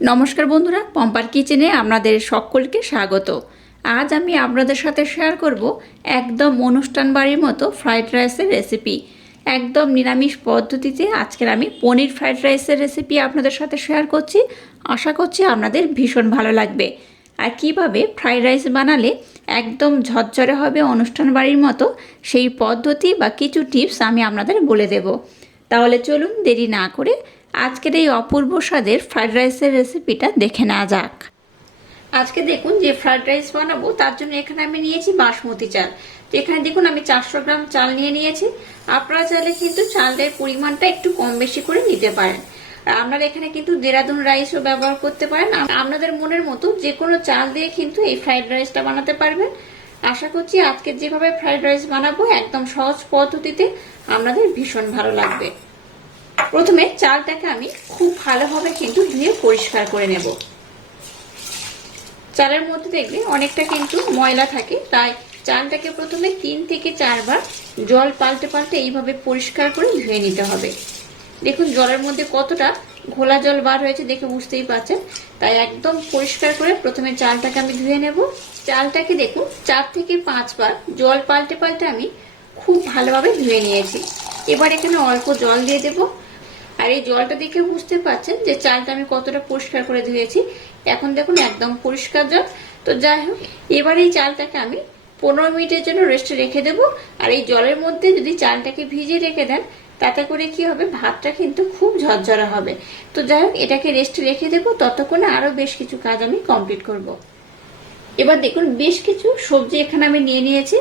নমস্কার বন্ধুরা, পম্পার কিচেনে আপনাদের সকলকে স্বাগত। আজ আমি আপনাদের সাথে শেয়ার করব একদম অনুষ্ঠান বাড়ির মতো ফ্রাইড রাইসের রেসিপি একদম নিরামিষ পদ্ধতিতে আজকের আমি পনির ফ্রাইড রাইসের রেসিপি আপনাদের সাথে শেয়ার করছি। আশা করছি আপনাদের ভীষণ ভালো লাগবে। আর কীভাবে ফ্রাইড রাইস বানালে একদম ঝরঝরে হবে অনুষ্ঠান বাড়ির মতো, সেই পদ্ধতি বা কিছু টিপস আমি আপনাদের বলে দেব। তাহলে চলুন দেরি না করে আজকের এই অপূর্ব স্বাদের ফ্রাইড রাইসের রেসিপিটা দেখে নেওয়া যাক। আজকে দেখুন যে ফ্রাইড রাইস বানাবো, তার জন্য এখানে আমি নিয়েছি বাসমতি চাল। তো এখানে দেখুন আমি চারশো গ্রাম চাল নিয়ে নিয়েছি। আপনারা চাইলে কিন্তু চালের পরিমাণটা একটু কম বেশি করে নিতে পারেন। আপনারা এখানে কিন্তু দেরাদুন রাইসও ব্যবহার করতে পারেন। আপনাদের মনের মতো যে কোনো চাল দিয়ে কিন্তু এই ফ্রাইড রাইসটা বানাতে পারবেন। আশা করছি আজকে যেভাবে ফ্রাইড রাইস বানাবো একদম সহজ পদ্ধতিতে আপনাদের ভীষণ ভালো লাগবে। প্রথমে চালটাকে আমি খুব ভালোভাবে কিন্তু ধুয়ে পরিষ্কার করে নেব। চালের মধ্যে দেখবে অনেকটা কিন্তু ময়লা থাকে, তাই চালটাকে প্রথমে তিন থেকে চারবার জল পাল্টে পাল্টে এইভাবে পরিষ্কার করে ধুয়ে নিতে হবে। দেখুন জলের মধ্যে কতটা ঘোলা জল বার হয়েছে দেখে বুঝতেই পারছেন তাই একদম পরিষ্কার করে প্রথমে চালটাকে আমি ধুয়ে নেব। চালটাকে দেখুন চার থেকে পাঁচবার জল পাল্টে পাল্টে আমি খুব ভালোভাবে ধুয়ে নিয়েছি। এবার এখানে অল্প জল দিয়ে দেবো। আর এই জলটা দেখে বুঝতে পারছেন যে চালটা আমি কতটা পরিষ্কার করে ধুয়েছি। এখন দেখুন একদম পরিষ্কার জল। তো যাই হোক, এবার এই চালটাকে আমি পনেরো মিনিটের জন্য রেস্টে রেখে দেবো। আর এই জলের মধ্যে যদি চালটাকে ভিজিয়ে রেখে দেন, তাতে করে কি হবে? ভাতটা কিন্তু খুব ঝরঝরা হবে। তো যাই হোক, এটাকে রেস্টে রেখে দেবো। ততক্ষণে আরও বেশ কিছু কাজ আমি কমপ্লিট করব। এবার দেখুন, বেশ কিছু সবজি এখানে আমি নিয়ে নিয়েছি।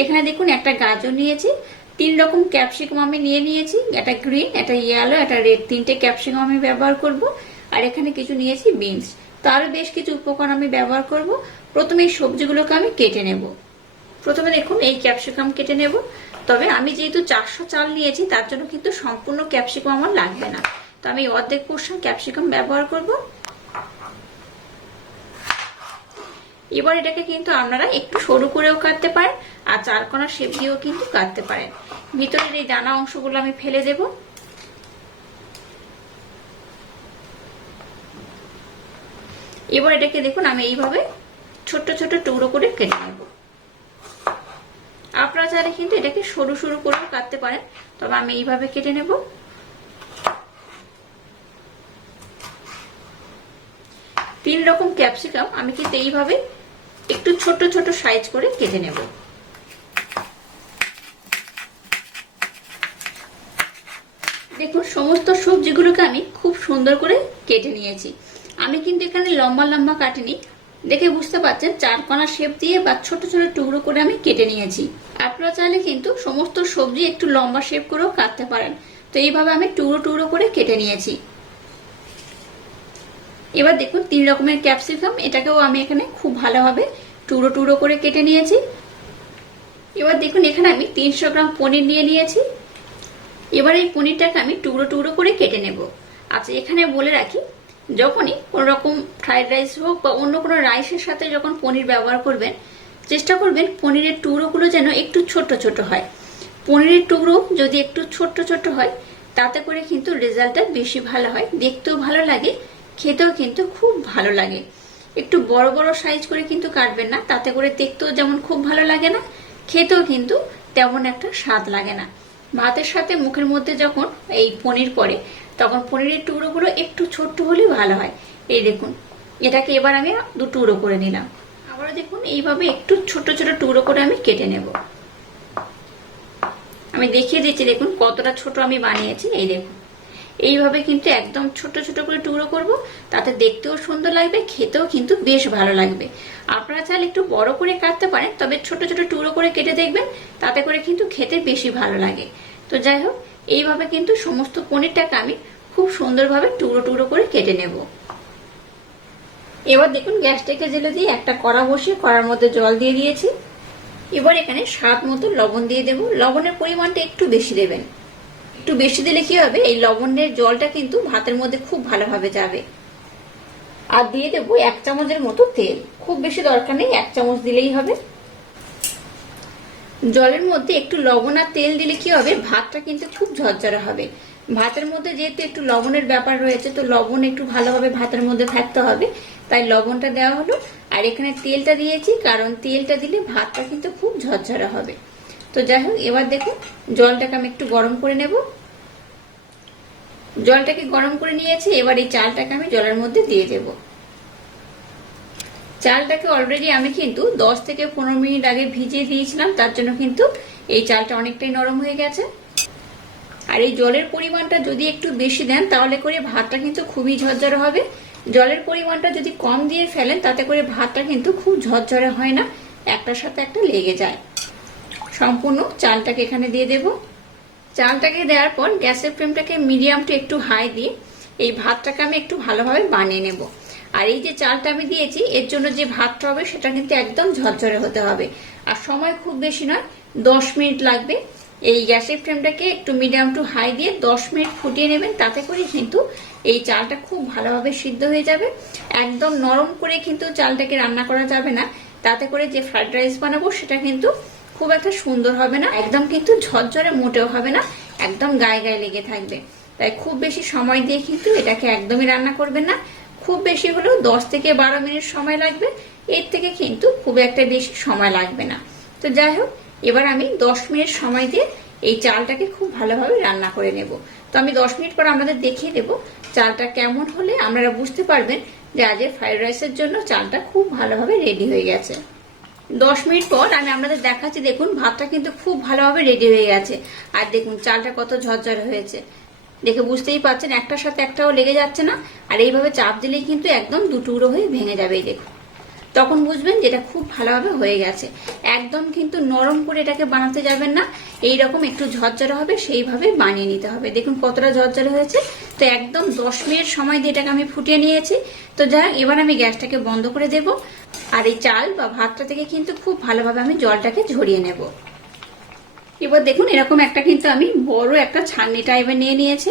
এখানে দেখুন একটা গাজর নিয়েছি। তিন রকম ক্যাপসিকাম আমি নিয়ে নিয়েছি। একটা গ্রিন একটা ইয়েলো একটা রেড তিনটে ক্যাপসিকাম আমি ব্যবহার করব। আর এখানে কিছু নিয়েছি বিনস তো আরও বেশ কিছু উপকরণ আমি ব্যবহার করব। প্রথমে এই সবজিগুলোকে আমি কেটে নেব। প্রথমে দেখুন, এই ক্যাপসিকাম কেটে নেব। তবে আমি যেহেতু চারশো চাল নিয়েছি, তার জন্য কিন্তু সম্পূর্ণ ক্যাপসিকাম আমার লাগবে না। তো আমি অর্ধেক পোর্শন ক্যাপসিকাম ব্যবহার করব। এবার এটাকে কিন্তু আপনারা একটু সরু করেও কাটতে পারেন, আর চারকোনা শেপ দিয়েও কিন্তু কাটতে পারেন। ভিতরের এই দানা অংশগুলো আমি ফেলে দেব। এবার এটাকে দেখুন, আমি এইভাবে ছোট্ট ছোট টুকরো করে কেটে নেব। আপনারা চাইলে কিন্তু এটাকে সরু সরু করেও কাটতে পারেন, তবে আমি এইভাবে কেটে নেব। তিন রকম ক্যাপসিকাম আমি কিন্তু এইভাবে একটু ছোট ছোট সাইজ করে কেটে নেব। দেখুন, সমস্ত সবজিগুলোকে আমি খুব সুন্দর করে কেটে নিয়েছি। আমি কিন্তু এখানে লম্বা লম্বা কাটিনি। দেখে বুঝতে পারছেন চার কণা শেপ দিয়ে বা ছোট ছোট টুকরো করে আমি কেটে নিয়েছি। আপনারা চাইলে কিন্তু সমস্ত সবজি একটু লম্বা শেপ করেও কাটতে পারেন। তো এইভাবে আমি টুকরো টুকরো করে কেটে নিয়েছি। এবার দেখুন, তিন রকমের ক্যাপসিকাম এটাকেও আমি এখানে খুব ভালোভাবে টুকরো টুকরো করে কেটে নিয়েছি। এবার দেখুন, এখানে আমি তিনশো গ্রাম পনির নিয়ে নিয়েছি। এবার এই পনিরটাকে আমি টুকরো টুকরো করে কেটে নেব। আচ্ছা এখানে বলে রাখি, যখনই কোনো রকম ফ্রাইড রাইস হোক বা অন্য কোনো রাইসের সাথে যখন পনির ব্যবহার করবেন, চেষ্টা করবেন পনিরের টুকরোগুলো যেন একটু ছোট ছোট হয়। পনিরের টুকরো যদি একটু ছোট্ট ছোট হয়, তাতে করে কিন্তু রেজাল্টটা বেশি ভালো হয়, দেখতেও ভালো লাগে। খেতেও কিন্তু খুব ভালো লাগে। একটু বড় বড় সাইজ করে কিন্তু কাটবেন না, তাতে করে দেখতেও যেমন খুব ভালো লাগে না, খেতেও কিন্তু তেমন একটা স্বাদ লাগে না। ভাতের সাথে মুখের মধ্যে যখন এই পনির পড়ে, তখন পনিরের টুকরোগুলো একটু ছোট্ট হলে ভালো হয়। এই দেখুন, এটাকে এবার আমি দু টুকরো করে নিলাম। আবারও দেখুন, এইভাবে একটু ছোট ছোট টুকরো করে আমি কেটে নেব। আমি দেখিয়ে দিচ্ছি, দেখুন কতটা ছোট আমি বানিয়েছি, এই দেখুন। এইভাবে কিন্তু একদম ছোট ছোট করে টুকরো করব। তাতে দেখতেও সুন্দর লাগবে, খেতেও কিন্তু বেশ ভালো লাগবে। আপনারা চাইলে একটু বড় করে কাটতে পারেন, তবে ছোট ছোট টুকরো করে কেটে দেখবেন, তাতে করে কিন্তু খেতে বেশি ভালো লাগে। তো যাই হোক, এইভাবে কিন্তু সমস্ত পনিরটাকে আমি খুব সুন্দরভাবে টুকরো টুকরো করে কেটে নেব। এবার দেখুন, গ্যাসটাকে জেলে দিয়ে একটা কড়া বসিয়ে কড়ার মধ্যে জল দিয়ে দিয়েছি। এবার এখানে স্বাদ মতো লবণ দিয়ে দেব। লবণের পরিমাণটা একটু বেশি দেবেন। একটু বেশি দিলে কি হবে? এই লবণের জলটা কিন্তু ভাতের মধ্যে খুব ভালোভাবে যাবে। আর দিয়ে দেবো এক চামচের মতো তেল। খুব বেশি দরকার নেই, এক চামচ দিলেই হবে। জলের মধ্যে একটু লবণ আর তেল দিলে কি হবে? ভাতটা কিন্তু খুব ঝরঝরে হবে। ভাতের মধ্যে যেহেতু একটু লবণের ব্যাপার রয়েছে, তো লবণ একটু ভালোভাবে ভাতের মধ্যে থাকতে হবে। তাই লবণটা দেওয়া হলো। আর এখানে তেলটা দিয়েছি, কারণ তেলটা দিলে ভাতটা কিন্তু খুব ঝরঝরে হবে। তো যাই হোক এবার দেখুন জলটাকে আমি একটু গরম করে নেব। জলটাকে গরম করে নিয়েছি, এবার এই চালটাকে আমি জলের মধ্যে দিয়ে দেব। চালটাকে অলরেডি আমি কিন্তু দশ থেকে পনেরো মিনিট আগে ভিজিয়ে দিয়েছিলাম, তার জন্য কিন্তু এই চালটা অনেকটাই নরম হয়ে গেছে। আর এই জলের পরিমাণটা যদি একটু বেশি দেন, তাহলে করে ভাতটা কিন্তু খুবই ঝরঝরে হবে। জলের পরিমাণটা যদি কম দিয়ে ফেলেন, তাতে করে ভাতটা কিন্তু খুব ঝরঝরে হয় না, একটার সাথে একটা লেগে যায়। সম্পূর্ণ চালটাকে এখানে দিয়ে দেব। চালটাকে দেওয়ার পর গ্যাসের ফ্লেমটাকে মিডিয়াম টু একটু হাই দিয়ে এই ভাতটাকে আমি একটু ভালোভাবে বানিয়ে নেব। আর এই যে চালটা আমি দিয়েছি, এর জন্য যে ভাতটা হবে সেটা কিন্তু একদম ঝরঝরে হতে হবে। আর সময় খুব বেশি নয়, দশ মিনিট লাগবে। এই গ্যাসের ফ্লেমটাকে একটু মিডিয়াম টু হাই দিয়ে দশ মিনিট ফুটিয়ে নেবেন, তাতে করে কিন্তু এই চালটা খুব ভালোভাবে সিদ্ধ হয়ে যাবে। একদম নরম করে কিন্তু চালটাকে রান্না করা যাবে না। তাতে করে যে ফ্রাইড রাইস বানাবো সেটা কিন্তু খুব একটা সুন্দর হবে না, একদম কিন্তু ঝরঝরে মোটেও হবে না, একদম গায়ে গায়ে লেগে থাকবে। তাই খুব বেশি সময় দিয়ে কিন্তু এটাকে একদমই রান্না করবেন না। খুব বেশি হলেও দশ থেকে বারো মিনিট সময় লাগবে, এর থেকে কিন্তু খুব একটা বেশি সময় লাগবে না। তো যাই হোক, এবার আমি দশ মিনিট সময় দিয়ে এই চালটাকে খুব ভালোভাবে রান্না করে নেব। তো আমি দশ মিনিট পর আমাদের দেখিয়ে দেব চালটা কেমন হলে আপনারা বুঝতে পারবেন যে আজ ফ্রাইড রাইসের জন্য চালটা খুব ভালোভাবে রেডি হয়ে গেছে। দশ মিনিট পর আমি আপনাদের দেখাচ্ছি, দেখুন, ভাতটা কিন্তু খুব ভালোভাবে রেডি হয়ে গেছে। আর দেখুন, চালটা কত ঝরঝরে হয়েছে। দেখে বুঝতেই পারছেন, একটার সাথে একটাও লেগে যাচ্ছে না, আর এইভাবে চাপ দিলেই কিন্তু একদম দুটুকরো হয়ে ভেঙে যাবে এই দেখুন। তখন বুঝবেন যেটা খুব ভালোভাবে হয়ে গেছে। একদম কিন্তু নরম করে এটাকে বানাতে যাবেন না এই রকম একটু ঝরঝরে হবে, সেইভাবে বানিয়ে নিতে হবে। দেখুন কতটা ঝরঝরে হয়েছে। তো একদম দশ মিনিট সময় দিয়ে এটাকে আমি ফুটিয়ে নিয়েছি। তো যাই এবার আমি গ্যাসটাকে বন্ধ করে দেব। আর এই চাল বা ভাতটা থেকে কিন্তু খুব ভালোভাবে আমি জলটাকে ঝরিয়ে নেব। এবার দেখুন, এরকম একটা কিন্তু আমি বড় একটা ছাননি টাইপের নিয়ে নিয়েছি।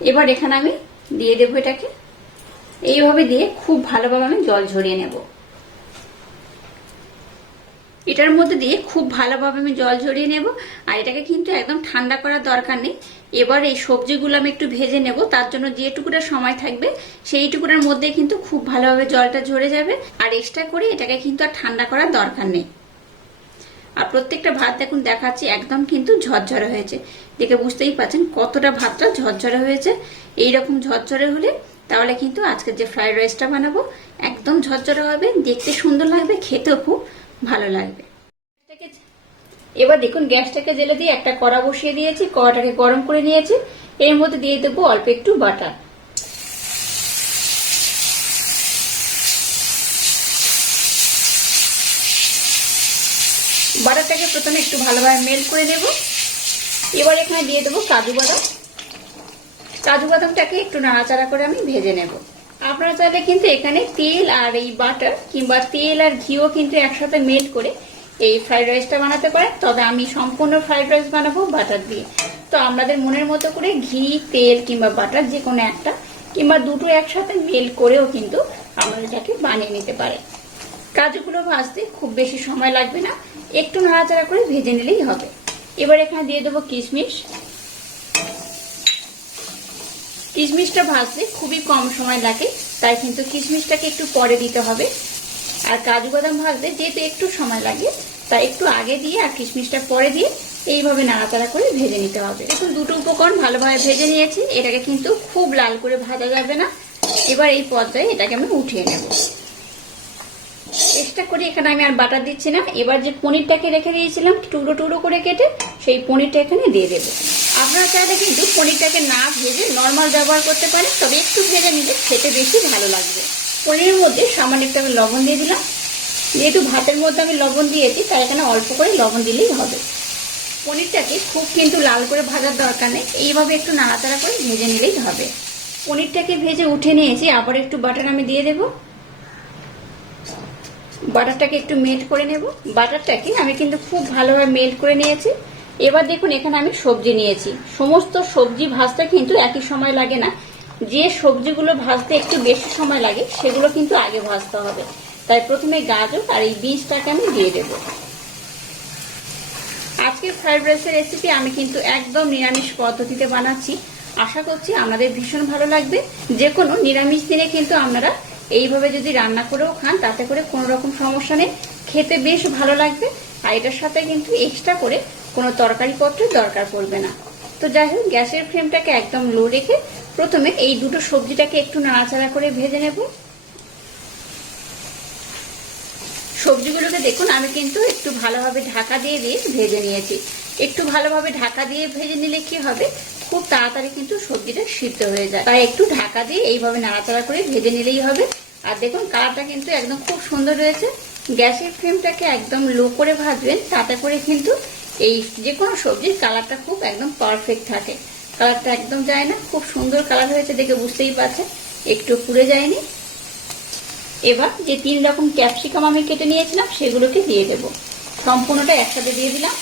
এবার এখানে আমি দিয়ে দেবো এটাকে। এইভাবে দিয়ে খুব ভালোভাবে আমি জল ঝরিয়ে নেব। এটার মধ্যে দিয়ে খুব ভালোভাবে আমি জল ঝরিয়ে নেব। আর এটাকে কিন্তু একদম ঠান্ডা করার দরকার নেই। এবার এই সবজিগুলো আমি একটু ভেজে নেব। তার জন্য যেটুকুটা সময় থাকবে সেইটুকুটার মধ্যে কিন্তু খুব ভালোভাবে জলটা ঝরে যাবে। আর এক্সট্রা করে এটাকে কিন্তু আর ঠান্ডা করার দরকার নেই। আর প্রত্যেকটা ভাত দেখুন, দেখাচ্ছি, একদম কিন্তু ঝরঝরে হয়েছে। দেখে বুঝতেই পারছেন কতটা ভাতটা ঝরঝরে হয়েছে। এইরকম ঝরঝরে হলে তাহলে কিন্তু আজকের যে ফ্রাইড রাইসটা বানাবো, একদম ঝরঝরে হবে, দেখতে সুন্দর লাগবে, খেতেও খুব ভালো লাগবে। এবার দেখুন, গ্যাসটাকে জেলে দিয়ে একটা কড়া বসিয়ে দিয়েছি, কড়াটাকে গরম করে নিয়েছি। এর মধ্যে দিয়ে দেবো অল্প একটু বাটার। বাটারটাকে প্রথমে একটু ভালোভাবে মেল্ট করে নেব। এবার এখানে দিয়ে দেবো কাজু বাদাম। কাজু বাদামটাকে একটু নাড়াচাড়া করে আমি ভেজে নেব। আপনারা চাইলে কিন্তু এখানে তেল আর এই বাটার কিংবা তেল আর ঘিও কিন্তু একসাথে মেল্ট করে এই ফ্রাইড রাইসটা বানাতে পারেন। তবে আমি সম্পূর্ণ ফ্রাইড রাইস বানাবো বাটার দিয়ে। তো আমাদের মনের মতো করে ঘি, তেল কিংবা বাটার যে কোনো একটা কিংবা দুটো একসাথে মেল করেও কিন্তু আমরা এটাকে বানিয়ে নিতে পারেন। কাজুগুলো ভাজতে খুব বেশি সময় লাগবে না। একটু নাড়াচাড়া করে ভেজে নিলেই হবে। এবার এখানে দিয়ে দেবো কিশমিশ। কিশমিশটা ভাজতে খুবই কম সময় লাগে, তাই কিন্তু কিশমিশটাকে একটু পরে দিতে হবে। আর কাজু বাদাম ভাজতে যেহেতু একটু সময় লাগে, তাই একটু আগে দিয়ে আর কিশমিশটা পরে দিয়ে এইভাবে নাড়াচাড়া করে ভেজে নিতে হবে। এখন দুটো উপকরণ ভালোভাবে ভেজে নিয়েছি, এটাকে কিন্তু খুব লাল করে ভাজা যাবে না। এবার এই পর্যায়ে এটাকে আমি উঠিয়ে নেব। চেষ্টা করি, এখানে আমি আর বাটার দিচ্ছি না। এবার যে পনিরটাকে রেখে দিয়েছিলাম, টুকরো টুকরো করে কেটে সেই পনিরটা এখানে দিয়ে দেবো। আপনারা চাইলে কিন্তু পনিরটাকে না ভেজে নর্মাল ব্যবহার করতে পারেন, তবে একটু ভেজে নিলে খেতে বেশি ভালো লাগবে। পনিরের মধ্যে সামান্য একটু আমি লবণ দিয়ে দিলাম। যেহেতু ভাতের মধ্যে আমি লবণ দিয়েছি, তাই এখানে অল্প করে লবণ দিলেই হবে। পনিরটাকে খুব কিন্তু লাল করে ভাজার দরকার নেই, এইভাবে একটু নাড়াচাড়া করে ভেজে নিলেই হবে। পনিরটাকে ভেজে উঠে নিয়েছি, আবার একটু বাটার আমি দিয়ে দেবো। বাটারটাকে একটু মেল্ট করে নেব। বাটারটাকে আমি কিন্তু খুব ভালোভাবে মেল্ট করে নিয়েছি। এবার দেখুন, এখানে আমি সবজি নিয়েছি। সমস্ত সবজি ভাজতে কিন্তু একই সময় লাগে না। যে সবজিগুলো ভাজতে একটু বেশি সময় লাগে, সেগুলো কিন্তু আগে ভাজতে হবে। তাই প্রথমে গাজর আর এই বীজটাকে আমি দিয়ে দেব। আজকের ফ্রাইড রাইসের রেসিপি আমি কিন্তু একদম নিরামিষ পদ্ধতিতে বানাচ্ছি। আশা করছি আমাদের ভীষণ ভালো লাগবে। যে কোনো নিরামিষ দিনে কিন্তু আপনারা এইভাবে যদি রান্না করেও খান, তাতে করে কোনো রকম সমস্যা নেই। খেতে বেশ ভালো লাগবে। আর এটার সাথে কিন্তু এক্সট্রা করে কোনো তরকারি পত্রের দরকার পড়বে না। তো যাই হোক, গ্যাসের ফ্লেমটাকে একদম লো রেখে প্রথমে এই দুটো সবজিটাকে একটু নাড়াচাড়া করে ভেজে নেব। সবজিগুলোকে দেখুন, আমি কিন্তু একটু ভালোভাবে ঢাকা দিয়ে দিয়ে ভেজে নিয়েছি। একটু ভালোভাবে ঢাকা দিয়ে ভেজে নিলে কি হবে? খুব তাড়াতাড়ি কিন্তু সবজিটা সিদ্ধ হয়ে যায়। তাই একটু ঢাকা দিয়ে এইভাবে নাড়াচাড়া করে ভেজে নিলেই হবে। আর দেখুন, কালারটা কিন্তু একদম খুব সুন্দর রয়েছে গ্যাসের ফ্লেমটাকে একদম লো করে ভাজবেন, তাতে করে কিন্তু এই যে কোনো সবজির কালারটা খুব একদম পারফেক্ট থাকে। কালারটা একদম যায় না, খুব সুন্দর কালার হয়েছে দেখে বুঝতেই পারছেন। একটু পুড়ে যায়নি। এবার যে তিন রকম ক্যাপসিকাম আমি কেটে নিয়েছিলাম, সেগুলোকে দিয়ে দেব। সম্পূর্ণটা একসাথে দিয়ে দিলাম।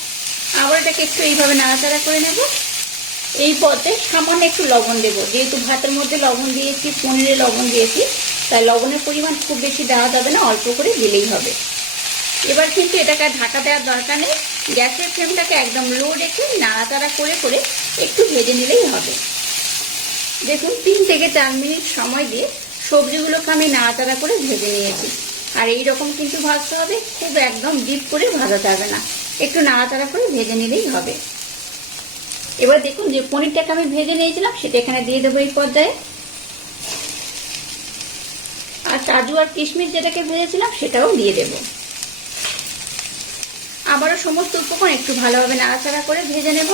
আবার এটাকে একটু এইভাবে নাড়াচাড়া করে নেব। এই পথে সামান্য একটু লবণ দেব। যেহেতু ভাতের মধ্যে লবণ দিয়েছি, পনিরে লবণ দিয়েছি, তাই লবণের পরিমাণ খুব বেশি দেওয়া যাবে না, অল্প করে দিলেই হবে। এবার কিন্তু এটাকে ঢাকা দেওয়ার দরকার নেই। গ্যাসের ফ্লেমটাকে একদম লো রেখে নাড়াচাড়া করে করে একটু ভেজে নিলেই হবে। দেখুন, তিন থেকে চার মিনিট সময় দিয়ে সবজিগুলোকে আমি নাড়াচাড়া করে ভেজে নিয়েছি। আর এই রকম কিন্তু ভাজতে হবে, খুব একদম ডিপ করে ভাজা যাবে না। একটু নাড়াচাড়া করে ভেজে নিলেই হবে। এবার দেখুন যে পনিরটাকে আমি ভেজে নিয়েছিলাম, সেটা এখানে দিয়ে দেবো এই পর্যায়ে। আর কাজু আর কিশমিশ যেটাকে ভেজেছিলাম, সেটাও দিয়ে দেব। আবারও সমস্ত উপকরণ একটু ভালোভাবে নাড়াচাড়া করে ভেজে নেব।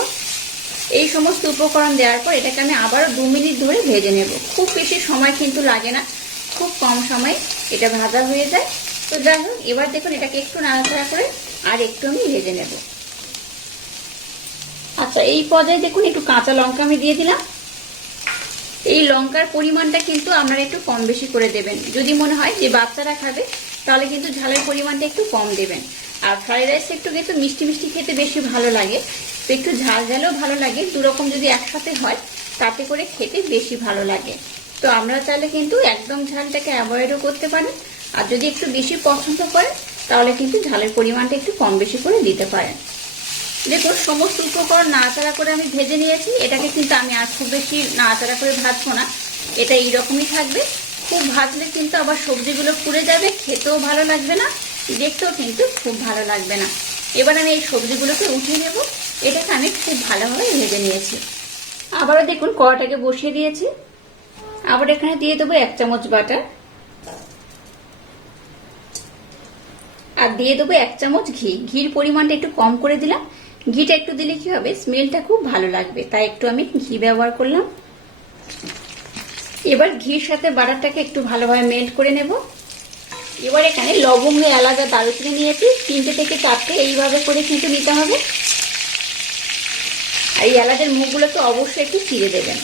এই সমস্ত উপকরণ দেওয়ার পর এটাকে আমি আবারও দু মিনিট ধরে ভেজে নেব। খুব বেশি সময় কিন্তু লাগে না, খুব কম সময়ে এটা ভাজা হয়ে যায়। তো যাই হোক, এবার দেখুন এটাকে একটু নাড়াচাড়া করে আর একটু আমি ভেজে নেব। আচ্ছা এই পর্যায়ে দেখুন একটু কাঁচা লঙ্কা আমি দিয়ে দিলাম। এই লঙ্কার পরিমাণটা কিন্তু আপনারা একটু কম বেশি করে দেবেন। যদি মনে হয় যে বাচ্চারা খাবে, তাহলে কিন্তু ঝালের পরিমাণটা একটু কম দেবেন। আর ফ্রাইড রাইস একটু কিন্তু মিষ্টি মিষ্টি খেতে বেশি ভালো লাগে। তো একটু ঝাল ঝালও ভালো লাগে, দুরকম যদি একসাথে হয়, তাতে করে খেতে বেশি ভালো লাগে। তো আমরা চাইলে কিন্তু একদম ঝালটাকে অ্যাভয়েডও করতে পারেন। আর যদি একটু বেশি পছন্দ করেন, তাহলে কিন্তু ঝালের পরিমাণটা একটু কম বেশি করে দিতে পারেন। দেখুন, সমস্ত উপকরণ নাড়াচাড়া করে আমি ভেজে নিয়েছি। এটাকে কিন্তু আমি আর খুব বেশি নাড়াচাড়া করে ভাজবো না। এটা এইরকমই থাকবে। খুব ভাজলে কিন্তু আবার সবজিগুলো পুড়ে যাবে, খেতেও ভালো লাগবে না। দেখতেও কিন্তু খুব ভালো লাগবে না। এবার আমি এই সবজিগুলোকে উঠিয়ে নেব। এটাকে আমি খুব ভালোভাবে ভেজে নিয়েছি। আবারও দেখুন কড়াটাকে বসিয়ে দিয়েছি। আবার এখানে দিয়ে দেবো এক চামচ বাটার। আর দিয়ে দেবো এক চামচ ঘি। ঘির পরিমাণটা একটু কম করে দিলাম। ঘিটা একটু দিলে কি হবে? স্মেলটা খুব ভালো লাগবে। তাই একটু আমি ঘি ব্যবহার করলাম। এবার ঘির সাথে বাটারটাকে একটু ভালোভাবে মেল্ট করে নেব। এবার এখানে লবঙ্গ, এলাচা দারুচিনি নিয়েছি। তিনটে থেকে চারটে এইভাবে করে কিন্তু নিতে হবে। আর এই এলাচের মুখগুলোকে অবশ্যই একটু চিড়ে দেবেন।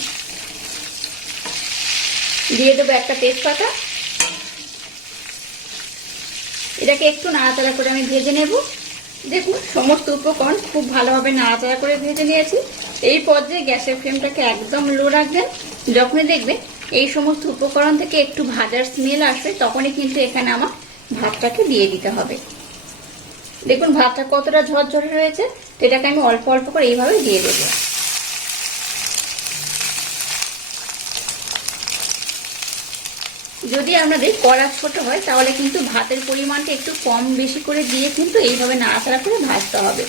দিয়ে দেবো একটা তেজপাতা। এটাকে একটু নাড়াচাড়া করে আমি ভেজে নেব। দেখুন, সমস্ত উপকরণ খুব ভালোভাবে নাড়াচাড়া করে ভেজে নিয়েছি। এই পর্যায়ে গ্যাসের ফ্লেমটাকে একদম লো রাখবেন। যখনই দেখবেন এই সমস্ত উপকরণ থেকে একটু ভাজার স্মেল আসবে, তখনই কিন্তু এখানে আমার ভাতটাকে দিয়ে দিতে হবে। দেখুন, ভাতটা কতটা ঝরঝরে রয়েছে, তো এটাকে আমি অল্প অল্প করে এইভাবে দিয়ে দেবো। যদি আপনাদের কড়া ছোট হয়, তাহলে কিন্তু ভাতের পরিমাণটা একটু কম বেশি করে দিয়ে কিন্তু এইভাবে নাড়াচাড়া করে ভাজতে হবে।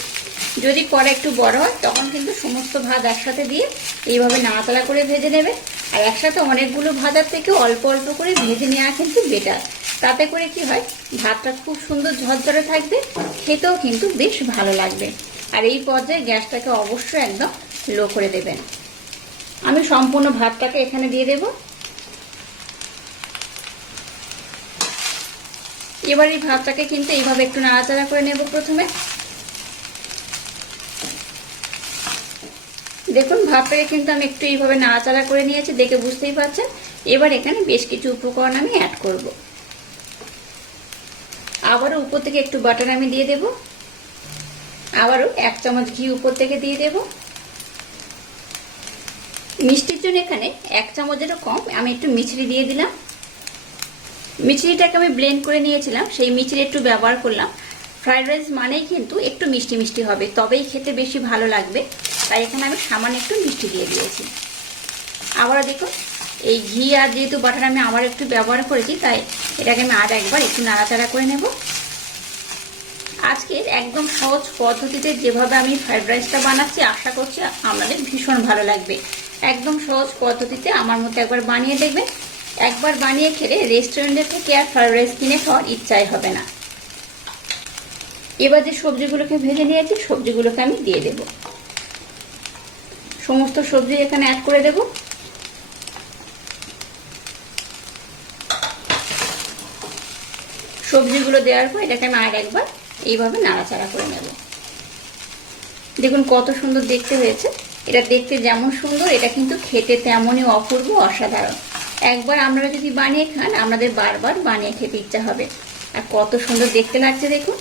যদি কড়া একটু বড় হয়, তখন কিন্তু সমস্ত ভাত একসাথে দিয়ে এইভাবে নাড়াচাড়া করে ভেজে নেবে। আর একসাথে অনেকগুলো ভাজার থেকে অল্প অল্প করে ভেজে নেওয়া কিন্তু বেটার তাতে করে কি হয়, ভাতটা খুব সুন্দর ঝরঝরে থাকবে, খেতেও কিন্তু বেশ ভালো লাগবে। আর এই পর্যায়ে গ্যাসটাকে অবশ্যই একদম লো করে দেবেন। আমি সম্পূর্ণ ভাতটাকে এখানে দিয়ে দেবো। এবার এই ভাতটাকে কিন্তু এইভাবে একটু নাড়াচাড়া করে নেব প্রথমে। দেখুন ভাতটাকে কিন্তু আমি একটু এইভাবে নাড়াচাড়া করে নিয়েছি, দেখে বুঝতেই পারছেন। এবার এখানে বেশ কিছু উপকরণ আমি অ্যাড করব। আবারও উপর থেকে একটু বাটার আমি দিয়ে দেব। আবারও এক চামচ ঘি উপর থেকে দিয়ে দেব। মিষ্টির জন্য এখানে এক চামচেরও কম, আমি একটু মিছরি দিয়ে দিলাম। মিচড়িটাকে আমি ব্লেন্ড করে নিয়েছিলাম, সেই মিচড়ি একটু ব্যবহার করলাম। ফ্রাইড রাইস মানেই কিন্তু একটু মিষ্টি মিষ্টি হবে, তবেই খেতে বেশি ভালো লাগবে। তাই এখানে আমি সামান্য একটু মিষ্টি দিয়ে দিয়েছি। আবারও দেখুন, এই ঘি আর যেহেতু বাটার আমি আবার একটু ব্যবহার করেছি, তাই এটাকে আমি আর একবার একটু নাড়াচাড়া করে নেব। আজকে একদম সহজ পদ্ধতিতে যেভাবে আমি ফ্রাইড রাইসটা বানাচ্ছি, আশা করছি আপনাদের ভীষণ ভালো লাগবে। একদম সহজ পদ্ধতিতে আমার মতো একবার বানিয়ে দেখবেন। একবার বানিয়ে খেলে রেস্টুরেন্টে থেকে আর ফ্রাইড রাইস কিনে খাওয়ার ইচ্ছাই হবে না। এবার যে সবজিগুলোকে ভেজে নিয়েছি, সবজিগুলোকে আমি দিয়ে দেব। সমস্ত সবজি এখানে অ্যাড করে দেব। সবজিগুলো দেওয়ার পর এটাকে আমি আর একবার এইভাবে নাড়াচাড়া করে নেব। দেখুন কত সুন্দর দেখতে হয়েছে। এটা দেখতে যেমন সুন্দর, এটা কিন্তু খেতে তেমনই অপূর্ব, অসাধারণ। একবার আমরা যদি বানিয়ে খান আমাদের বারবার বানিয়ে খেতে ইচ্ছা হবে। আর কত সুন্দর দেখতে লাগছে দেখুন।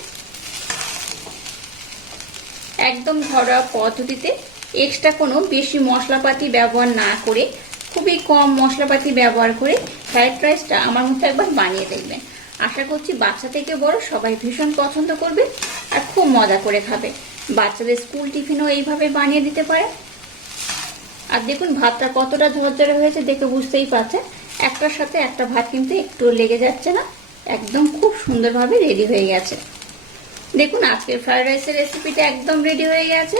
একদম ঘরোয়া পদ্ধতিতে এক্সট্রা কোনো বেশি মশলাপাতি ব্যবহার না করে, খুবই কম মশলাপাতি ব্যবহার করে ফ্রাইড রাইসটা আমার মতো একবার বানিয়ে দেখবেন। আশা করছি বাচ্চা থেকে বড় সবাই ভীষণ পছন্দ করবে আর খুব মজা করে খাবে। বাচ্চাদের স্কুল টিফিনও এইভাবে বানিয়ে দিতে পারে। আর দেখুন, ভাতটা কতটা ঝরঝরে হয়েছে দেখে বুঝতেই পারছেন। একটার সাথে একটা ভাত কিন্তু একটু লেগে যাচ্ছে না, একদম খুব সুন্দরভাবে রেডি হয়ে গেছে। দেখুন, আজকের ফ্রাইড রাইসের রেসিপিটা একদম রেডি হয়ে গেছে।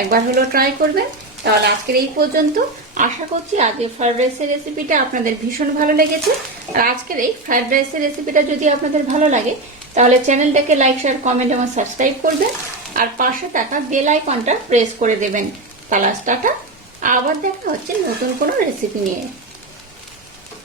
একবার হলো ট্রাই করবেন তাহলে আজকের এই পর্যন্ত। আশা করছি আজকে ফ্রায়েড রাইসের রেসিপিটা আপনাদের ভীষণ ভালো লেগেছে। আর আজকের এই ফ্রায়েড রাইসের রেসিপিটা যদি আপনাদের ভালো লাগে, তাহলে চ্যানেলটাকে লাইক শেয়ার কমেন্ট এবং সাবস্ক্রাইব করবেন। আর পাশে থাকা বেল আইকনটা প্রেস করে দেবেন। তালাস্টাটা আবার দেখা হচ্ছে নতুন কোনো রেসিপি নিয়ে।